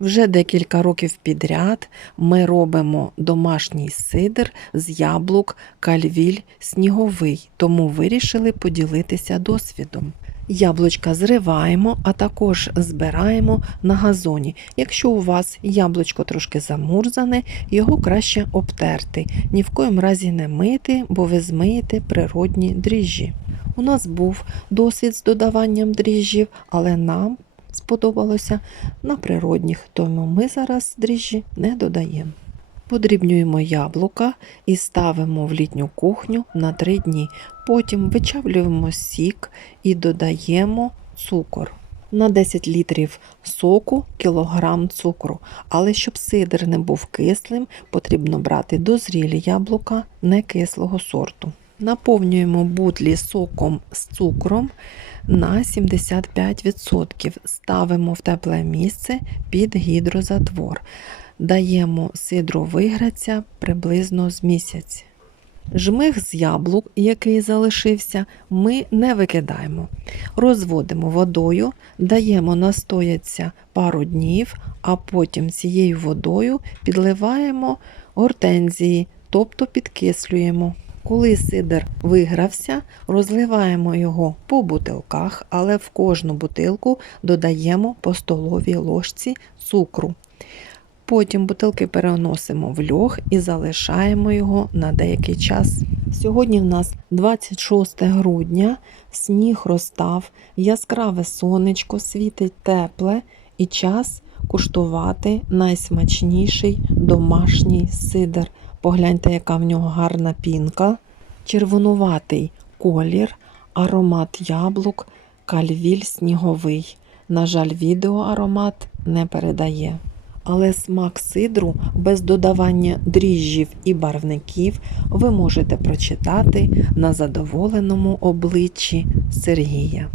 Вже декілька років підряд ми робимо домашній сидр з яблук кальвіль сніговий, тому вирішили поділитися досвідом. Яблучка зриваємо, а також збираємо на газоні. Якщо у вас яблучко трошки замурзане, його краще обтерти. Ні в коїм разі не мити, бо ви змиєте природні дріжджі. У нас був досвід з додаванням дріжджів, але нам сподобалося на природних, тому ми зараз дріжджі не додаємо. Подрібнюємо яблука і ставимо в літню кухню на 3 дні. Потім вичавлюємо сік і додаємо цукор. На 10 літрів соку кілограм цукру. Але щоб сидр не був кислим, потрібно брати дозрілі яблука не кислого сорту. Наповнюємо бутлі соком з цукром на 75%. Ставимо в тепле місце під гідрозатвор. Даємо сидру вигратися приблизно з місяць. Жмих з яблук, який залишився, ми не викидаємо. Розводимо водою, даємо настояться пару днів, а потім цією водою підливаємо гортензії, тобто підкислюємо. Коли сидр вигрався, розливаємо його по бутилках, але в кожну бутилку додаємо по столовій ложці цукру. Потім бутилки переносимо в льох і залишаємо його на деякий час. Сьогодні в нас 26 грудня, сніг розстав, яскраве сонечко світить тепле і час куштувати найсмачніший домашній сидр. Погляньте, яка в нього гарна пінка, червонуватий колір, аромат яблук, кальвіль сніговий. На жаль, відео аромат не передає. Але смак сидру без додавання дріжджів і барвників ви можете прочитати на задоволеному обличчі Сергія.